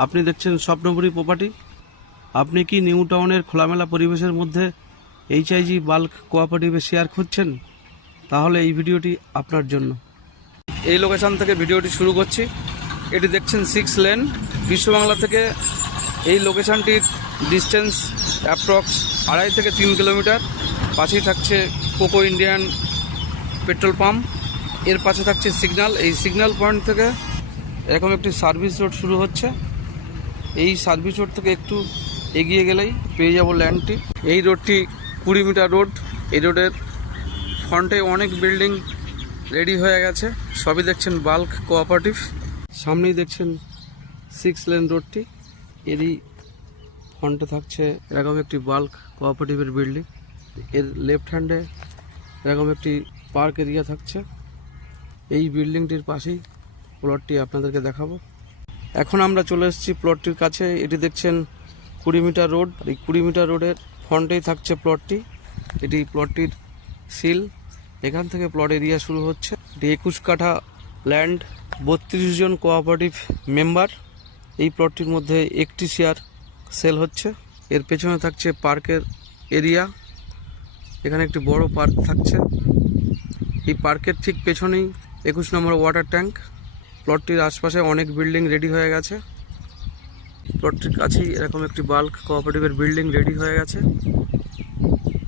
আপনি দেখছেন স্বপ্নপুরী প্রপার্টি। আপনি কি নিউ টাউনের খোলামেলা পরিবেশের মধ্যে এইচআইজি বাল্ক কোঅপারেটিভে শেয়ার খুঁজছেন? তাহলে এই ভিডিওটি আপনার জন্য। এই লোকেশন থেকে ভিডিওটি শুরু করছি। এটি দেখছেন 6 লেন। বিশ্ববাংলা থেকে এই লোকেশনটির ডিস্টেন্স অ্যাপ্রক্স 2.5 থেকে 3 কিলোমিটার। পাশেই থাকছে কোকো ইন্ডিয়ান পেট্রোল পাম্প, এর পাশে থাকছে সিগন্যাল। এই সিগন্যাল পয়েন্ট থেকে এরকম একটি সার্ভিস রোড শুরু হচ্ছে। এই সার্ভিস রোড থেকে একটু এগিয়ে গেলেই পেয়ে যাব ল্যান্ডটি। এই রোডটি 20 মিটার রোড। এই রোডের ফ্রন্টে অনেক বিল্ডিং রেডি হয়ে গেছে, সবই দেখছেন বাল্ক কোঅপারেটিভ। সামনেই দেখছেন 6 লেন রোডটি, এরই ফ্রন্টে থাকছে এরকম একটি বাল্ক কোঅপারেটিভের বিল্ডিং। এর লেফট হ্যান্ডে এরকম একটি পার্ক এরিয়া থাকছে। এই বিল্ডিংটির পাশেই প্লটটি আপনাদেরকে দেখাবো। এখন আমরা চলে এসেছি প্লটটির কাছে। এটি দেখছেন 20 মিটার রোড। এই 20 মিটার রোডের ফ্রন্টেই থাকছে প্লটটি। এটি প্লটটির সিল। এখান থেকে প্লট এরিয়া শুরু হচ্ছে। এটি 21 কাঠা ল্যান্ড, 32 জন কোঅপারেটিভ মেম্বার। এই প্লটটির মধ্যে একটি শেয়ার সেল হচ্ছে। এর পেছনে থাকছে পার্কের এরিয়া। এখানে একটি বড় পার্ক থাকছে। এই পার্কের ঠিক পেছনেই 21 নম্বর ওয়াটার ট্যাঙ্ক। প্লটটির আশপাশে অনেক বিল্ডিং রেডি হয়ে গেছে। প্লটটির কাছেই এরকম একটি বাল্ক কোঅপারেটিভের বিল্ডিং রেডি হয়ে গেছে।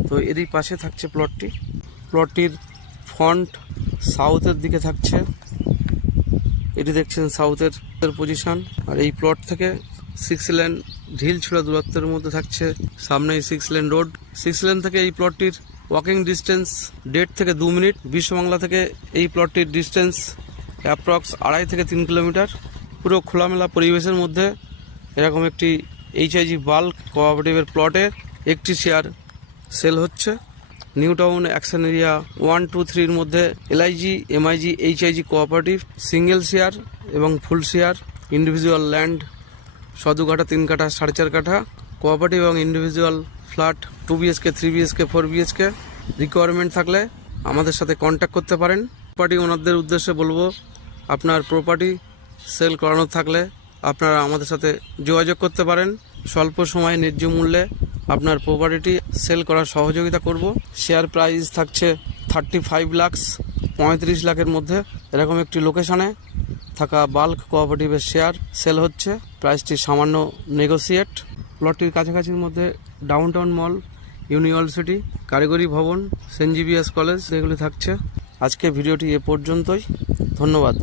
তো এরই পাশে থাকছে প্লটটি। প্লটটির ফ্রন্ট সাউথের দিকে থাকছে। এটি দেখছেন সাউথের পজিশন। আর এই প্লট থেকে 6 লেন ঢিল ছোড়া দূরত্বের মধ্যে থাকছে সামনেই 6 লেন রোড। 6 লেন থেকে এই প্লটটির ওয়াকিং ডিস্টেন্স 1.5 থেকে 2 মিনিট। বিশ্ববাংলা থেকে এই প্লটটির ডিস্টেন্স অ্যাপ্রক্স 2.5 থেকে 3 কিলোমিটার। পুরো খোলামেলা পরিবেশের মধ্যে এরকম একটি এইচআইজি বাল্ক কোঅপারেটিভের প্লটের একটি শেয়ার সেল হচ্ছে। নিউ টাউন অ্যাকশন এরিয়া 1, 2, 3 মধ্যে LIG, MiG, HIG cooperative single share এবং ফুল শেয়ার। ইন্ডিভিজুয়াল ল্যান্ড 2 কাঠা, 3 কাঠা, 4.5 কাঠা। কোঅপারেটিভ এবং individual flat 2 BSK, 3 BSK, 4 BSK. Requirement থাকলে আমাদের সাথে কন্ট্যাক্ট করতে পারেন। প্রপার্টি ওনারদের উদ্দেশ্যে বলবো, আপনার প্রপার্টি সেল করানো থাকলে আপনারা আমাদের সাথে যোগাযোগ করতে পারেন। স্বল্প সময়ে ন্যায্য মূল্যে আপনার প্রপার্টিটি সেল করার সহযোগিতা করব। শেয়ার প্রাইস থাকছে 35 লাখ, 35 লাখের মধ্যে। এরকম একটি লোকেশনে থাকা বাল্ক কোঅপারেটিভের শেয়ার সেল হচ্ছে। প্রাইসটি সামান্য নেগোসিয়েট। প্লটটির কাছাকাছির মধ্যে ডাউনটাউন মল, ইউনিভার্সিটি, কারিগরি ভবন, সেন্ট জেভিয়ার্স কলেজ এগুলি থাকছে। আজকে ভিডিওটি এ পর্যন্তই। ধন্যবাদ।